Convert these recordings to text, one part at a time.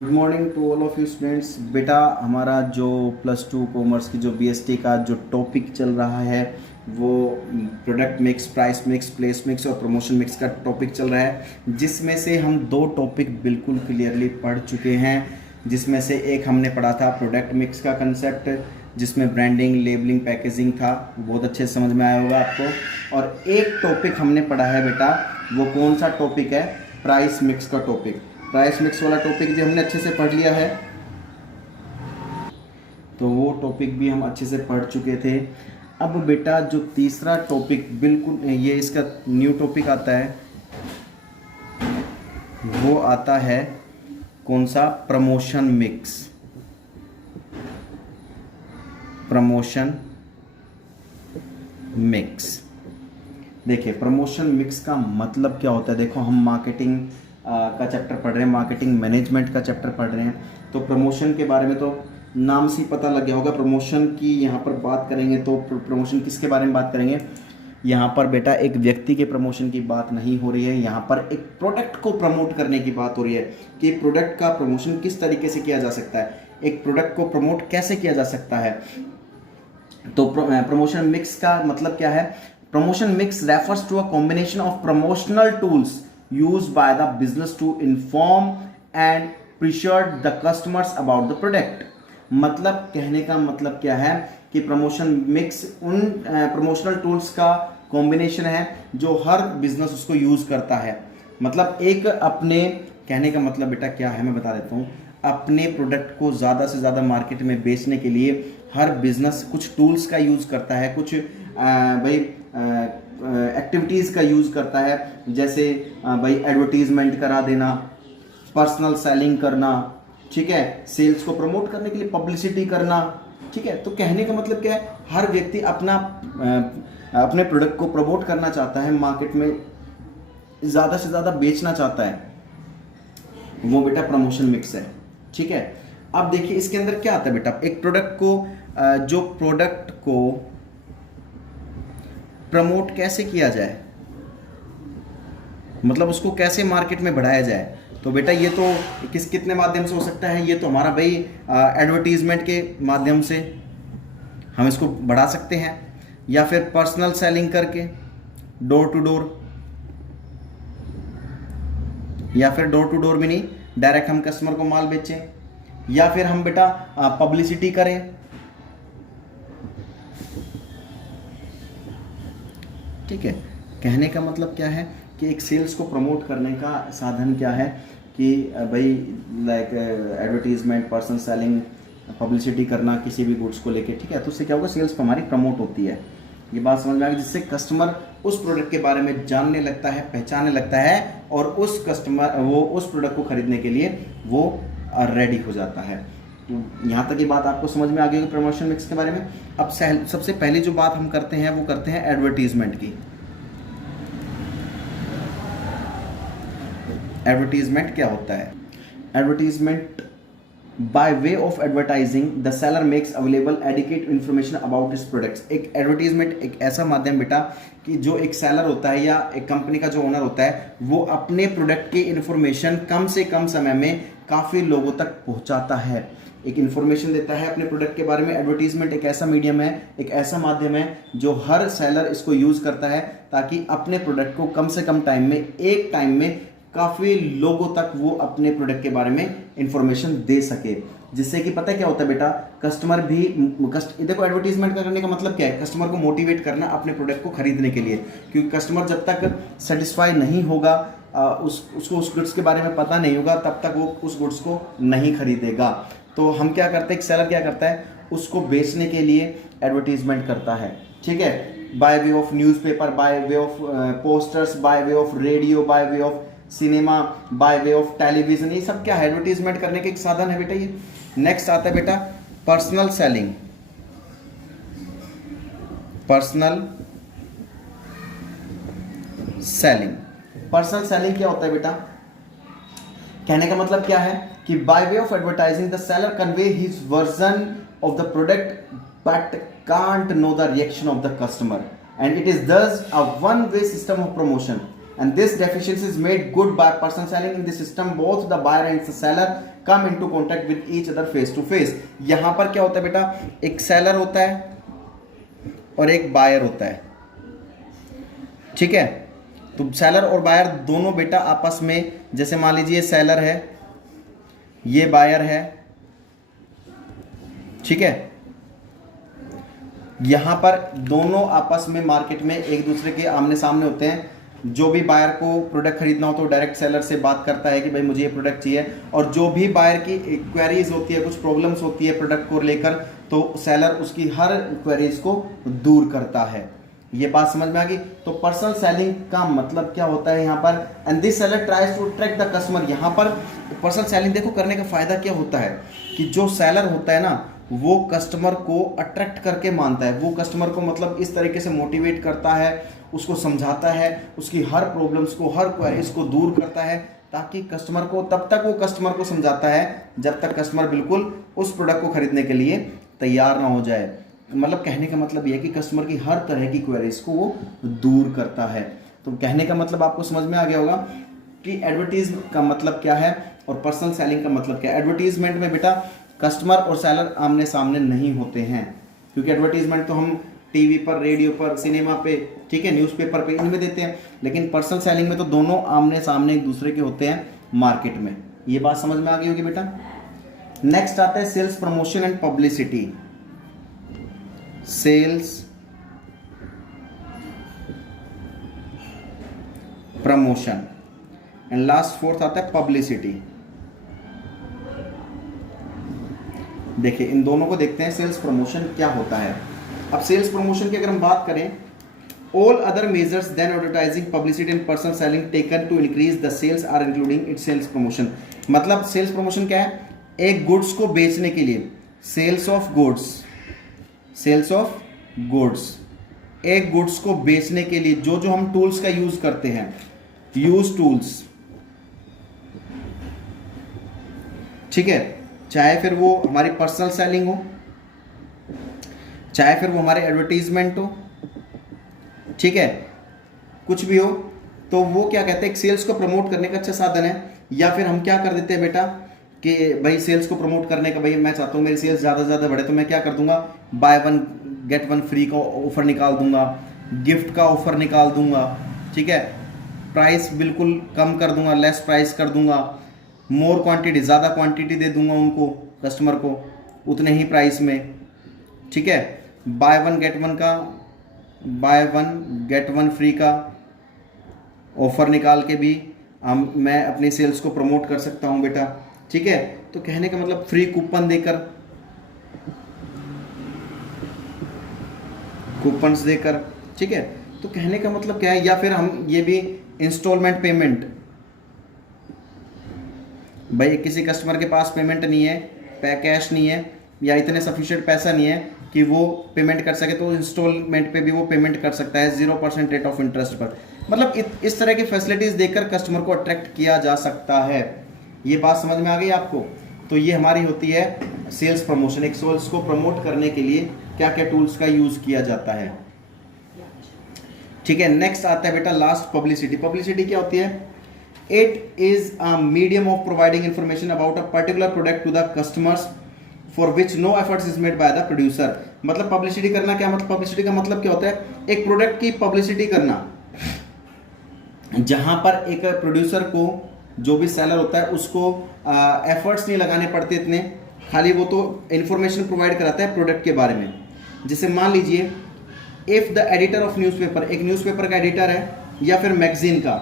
Good morning to all of you students. बेटा हमारा जो +2 कॉमर्स की जो बीएसटी का जो टॉपिक चल रहा है वो product mix, price mix, place mix और प्रमोशन मिक्स का टॉपिक चल रहा है, जिसमें से हम दो टॉपिक बिल्कुल क्लियरली पढ़ चुके हैं। जिसमें से एक हमने पढ़ा था प्रोडक्ट मिक्स का कंसेप्ट, जिसमें ब्रांडिंग, लेबलिंग, पैकेजिंग था, बहुत अच्छे से समझ में आया होगा आपको। और एक टॉपिक हमने पढ़ा है बेटा, वो कौन सा टॉपिक है? प्राइस मिक्स का टॉपिक। प्राइस मिक्स वाला टॉपिक भी हमने अच्छे से पढ़ लिया है, तो वो टॉपिक भी हम अच्छे से पढ़ चुके थे। अब बेटा जो तीसरा टॉपिक बिल्कुल ये इसका न्यू टॉपिक आता है, वो आता है कौन सा? Promotion mix. Promotion mix. देखिए प्रमोशन मिक्स का मतलब क्या होता है। देखो हम मार्केटिंग का चैप्टर पढ़ रहे हैं, मार्केटिंग मैनेजमेंट का चैप्टर पढ़ रहे हैं, तो प्रमोशन के बारे में तो नाम से ही पता लग गया होगा। प्रमोशन की यहाँ पर बात करेंगे तो प्रमोशन किसके बारे में बात करेंगे? यहाँ पर बेटा एक व्यक्ति के प्रमोशन की बात नहीं हो रही है, यहाँ पर एक प्रोडक्ट को प्रमोट करने की बात हो रही है कि प्रोडक्ट का प्रमोशन किस तरीके से किया जा सकता है, एक प्रोडक्ट को प्रमोट कैसे किया जा सकता है। तो प्रमोशन मिक्स का मतलब क्या है? Promotion mix refers to a combination of promotional tools used by the business to inform and persuade the customers about the product। मतलब कहने का मतलब क्या है कि प्रमोशन मिक्स उन प्रमोशनल टूल्स का कॉम्बिनेशन है जो हर बिजनेस उसको यूज करता है। मतलब एक अपने कहने का मतलब बेटा क्या है मैं बता देता हूँ। अपने प्रोडक्ट को ज़्यादा से ज़्यादा मार्केट में बेचने के लिए हर बिजनेस कुछ टूल्स का यूज़ करता है, कुछ एक्टिविटीज़ का यूज़ करता है, जैसे भाई एडवर्टीजमेंट करा देना, पर्सनल सेलिंग करना, ठीक है, सेल्स को प्रमोट करने के लिए पब्लिसिटी करना, ठीक है। तो कहने का मतलब क्या है, हर व्यक्ति अपने प्रोडक्ट को प्रमोट करना चाहता है, मार्केट में ज़्यादा से ज़्यादा बेचना चाहता है, वो बेटा प्रमोशन मिक्स है, ठीक है। अब देखिए इसके अंदर क्या आता है बेटा, एक प्रोडक्ट को जो प्रोडक्ट को प्रमोट कैसे किया जाए, मतलब उसको कैसे मार्केट में बढ़ाया जाए। तो बेटा ये तो कितने माध्यम से हो सकता है? ये तो हमारा भाई एडवर्टीजमेंट के माध्यम से हम इसको बढ़ा सकते हैं, या फिर पर्सनल सेलिंग करके डोर टू डोर, या फिर डोर टू डोर भी नहीं, डायरेक्ट हम कस्टमर को माल बेचें, या फिर हम बेटा पब्लिसिटी करें, ठीक है। कहने का मतलब क्या है कि एक सेल्स को प्रमोट करने का साधन क्या है कि भाई like advertisement, personal selling, publicity करना किसी भी गुड्स को लेके, ठीक है। तो उससे क्या होगा, सेल्स हमारी प्रमोट होती है। ये बात समझ में आ गई, जिससे कस्टमर उस प्रोडक्ट के बारे में जानने लगता है, पहचानने लगता है, और उस कस्टमर वो उस प्रोडक्ट को खरीदने के लिए वो रेडी हो जाता है। तो यहाँ तक ये बात आपको समझ में आ गई होगी प्रमोशन मिक्स के बारे में। अब सबसे पहली जो बात हम करते हैं वो करते हैं एडवर्टीजमेंट की। एडवर्टीजमेंट क्या होता है? Advertisement bye way of advertising the seller makes available adequate information about his products. एक एडवर्टीजमेंट एक ऐसा माध्यम बेटा कि जो एक सेलर होता है या एक कंपनी का जो ओनर होता है, वो अपने प्रोडक्ट की इन्फॉर्मेशन कम से कम समय में काफ़ी लोगों तक पहुंचाता है, एक इन्फॉर्मेशन देता है अपने प्रोडक्ट के बारे में। एडवर्टीजमेंट एक ऐसा मीडियम है, एक ऐसा माध्यम है जो हर सेलर इसको यूज़ करता है ताकि अपने प्रोडक्ट को कम से कम टाइम में, एक टाइम में काफ़ी लोगों तक वो अपने प्रोडक्ट के बारे में इंफॉर्मेशन दे सके। जिससे कि पता है क्या होता है बेटा, कस्टमर भी देखो एडवर्टीजमेंट करने का मतलब क्या है, कस्टमर को मोटिवेट करना अपने प्रोडक्ट को खरीदने के लिए। क्योंकि कस्टमर जब तक सेटिस्फाई नहीं होगा, उसको उस गुड्स के बारे में पता नहीं होगा, तब तक वो उस गुड्स को नहीं खरीदेगा। तो हम क्या करते हैं, एक सेलर क्या करता है, उसको बेचने के लिए एडवर्टीजमेंट करता है, ठीक है, bye way of newspaper, bye way of posters, bye way of radio, bye way of cinema, bye way of television. ये सब क्या है, एडवर्टीजमेंट करने के एक साधन है बेटा ये। नेक्स्ट आता है बेटा personal selling. Personal selling, personal selling क्या होता है बेटा? कहने का मतलब क्या है कि by way of advertising the seller convey his version of the product but can't know the reaction of the customer and it is thus a one way system of promotion. and this deficiency is made good by personal selling. In this system both the buyer and the seller come into contact with each other face to face. यहां पर क्या होता है बेटा, एक seller होता है और एक बायर होता है, ठीक है। तो सेलर और बायर दोनों बेटा आपस में, जैसे मान लीजिए सेलर है, ये बायर है, ठीक है। यहां पर दोनों आपस में मार्केट में एक दूसरे के आमने सामने होते हैं। जो भी बायर को प्रोडक्ट खरीदना हो तो डायरेक्ट सेलर से बात करता है कि भाई मुझे ये प्रोडक्ट चाहिए, और जो भी बायर की क्वेरीज होती है, कुछ प्रॉब्लम्स होती है प्रोडक्ट को लेकर, तो सेलर उसकी हर क्वेरीज को दूर करता है। ये बात समझ में आ गई। तो पर्सनल सेलिंग का मतलब क्या होता है यहाँ पर, and this seller tries to attract the customer. यहाँ पर पर्सनल सेलिंग देखो करने का फायदा क्या होता है कि जो सेलर होता है ना, वो कस्टमर को अट्रैक्ट करके मानता है, वो कस्टमर को मतलब इस तरीके से मोटिवेट करता है, उसको समझाता है, उसकी हर प्रॉब्लम्स को, हर क्वेरीज को दूर करता है, ताकि कस्टमर को, तब तक वो कस्टमर को समझाता है जब तक कस्टमर बिल्कुल उस प्रोडक्ट को खरीदने के लिए तैयार ना हो जाए। मतलब कहने का मतलब यह है कि कस्टमर की हर तरह की क्वेरीज को वो दूर करता है। तो कहने का मतलब आपको समझ में आ गया होगा कि एडवर्टीज का मतलब क्या है और पर्सनल सेलिंग का मतलब क्या है। एडवर्टीजमेंट में बेटा कस्टमर और सेलर आमने सामने नहीं होते हैं, क्योंकि एडवर्टीजमेंट तो हम टीवी पर, रेडियो पर, सिनेमा पे, ठीक है, न्यूज़पेपर पे, इनमें देते हैं। लेकिन पर्सनल सेलिंग में तो दोनों आमने सामने एक दूसरे के होते हैं मार्केट में। ये बात समझ में आ गई होगी बेटा। नेक्स्ट आता है sales promotion and publicity. Sales promotion and last fourth आता है पब्लिसिटी। देखिए इन दोनों को देखते हैं, सेल्स प्रमोशन क्या होता है। अब सेल्स प्रमोशन की अगर हम बात करें, all other measures than advertising, publicity and personal selling taken to increase the sales are including it sales promotion. मतलब सेल्स प्रमोशन क्या है, एक गुड्स को बेचने के लिए sales of goods, sales of goods, एक गुड्स को बेचने के लिए जो जो हम टूल्स का यूज करते हैं, यूज टूल्स, ठीक है, चाहे फिर वो हमारी पर्सनल सेलिंग हो, चाहे फिर वो हमारे एडवर्टीजमेंट हो, ठीक है, कुछ भी हो, तो वो क्या कहते हैं, एक सेल्स को प्रमोट करने का अच्छा साधन है। या फिर हम क्या कर देते हैं बेटा कि भाई सेल्स को प्रमोट करने का, भाई मैं चाहता हूँ मेरी सेल्स ज़्यादा से ज़्यादा बढ़े, तो मैं क्या कर दूंगा, by one get one free का ऑफर निकाल दूंगा, गिफ्ट का ऑफर निकाल दूंगा, ठीक है, प्राइस बिल्कुल कम कर दूंगा, लेस प्राइस कर दूंगा, मोर क्वांटिटी, ज़्यादा क्वांटिटी दे दूंगा उनको, कस्टमर को उतने ही प्राइस में, ठीक है, बाय वन गेट वन का, by one get one free का ऑफर निकाल के भी मैं अपनी सेल्स को प्रमोट कर सकता हूं बेटा, ठीक है। तो कहने का मतलब फ्री कूपन देकर, कूपन्स देकर, ठीक है। तो कहने का मतलब क्या है, या फिर हम ये भी इंस्टॉलमेंट पेमेंट, भाई किसी कस्टमर के पास पेमेंट नहीं है, कैश नहीं है, या इतने सफिशिएंट पैसा नहीं है कि वो पेमेंट कर सके, तो इंस्टॉलमेंट पे भी वो पेमेंट कर सकता है 0% रेट ऑफ इंटरेस्ट पर। मतलब इस तरह की फैसिलिटीज देकर कस्टमर को अट्रैक्ट किया जा सकता है। ये बात समझ में आ गई आपको। तो ये हमारी होती है सेल्स प्रमोशन। एक सेल्स को प्रमोट करने के लिए क्या क्या टूल्स का यूज किया जाता है, ठीक है। नेक्स्ट आता है बेटा लास्ट पब्लिसिटी। पब्लिसिटी क्या होती है, it is a medium of providing information about a particular product to the customers for which no efforts is made by the producer. मतलब पब्लिसिटी करना क्या, मतलब पब्लिसिटी का मतलब क्या होता है, एक प्रोडक्ट की पब्लिसिटी करना जहां पर एक प्रोड्यूसर को, जो भी सेलर होता है उसको एफर्ट्स नहीं लगाने पड़ते इतने, खाली वो तो इंफॉर्मेशन प्रोवाइड कराता है प्रोडक्ट के बारे में। जैसे मान लीजिए if the editor of newspaper, एक न्यूज़पेपर का एडिटर है या फिर मैगजीन का,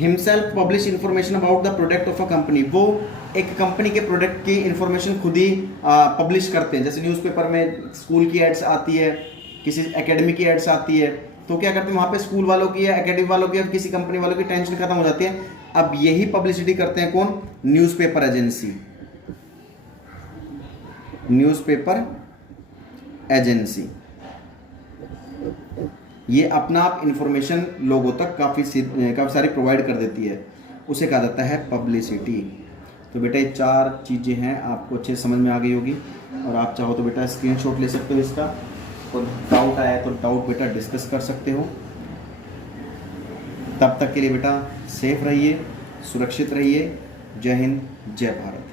himself publish information about the product of a company, वो एक कंपनी के प्रोडक्ट की इंफॉर्मेशन खुद ही पब्लिश करते हैं। जैसे न्यूज़पेपर में स्कूल की एड्स आती है, किसी एकेडमी की एड्स आती है, तो क्या करते हैं वहाँ पे स्कूल वालों की या एकेडमी वालों की या किसी कंपनी वालों की टेंशन खत्म हो जाती है। अब यही पब्लिसिटी करते हैं कौन, न्यूज़पेपर एजेंसी, न्यूज़पेपर एजेंसी। ये अपना आप इंफॉर्मेशन लोगों तक काफ़ी सारी प्रोवाइड कर देती है, उसे कहा जाता है पब्लिसिटी। तो बेटा ये 4 चीज़ें हैं, आपको अच्छे से समझ में आ गई होगी। और आप चाहो तो बेटा स्क्रीनशॉट ले सकते हो इसका, और डाउट आया तो डाउट बेटा डिस्कस कर सकते हो। तब तक के लिए बेटा सेफ रहिए, सुरक्षित रहिए। जय हिंद, जय भारत।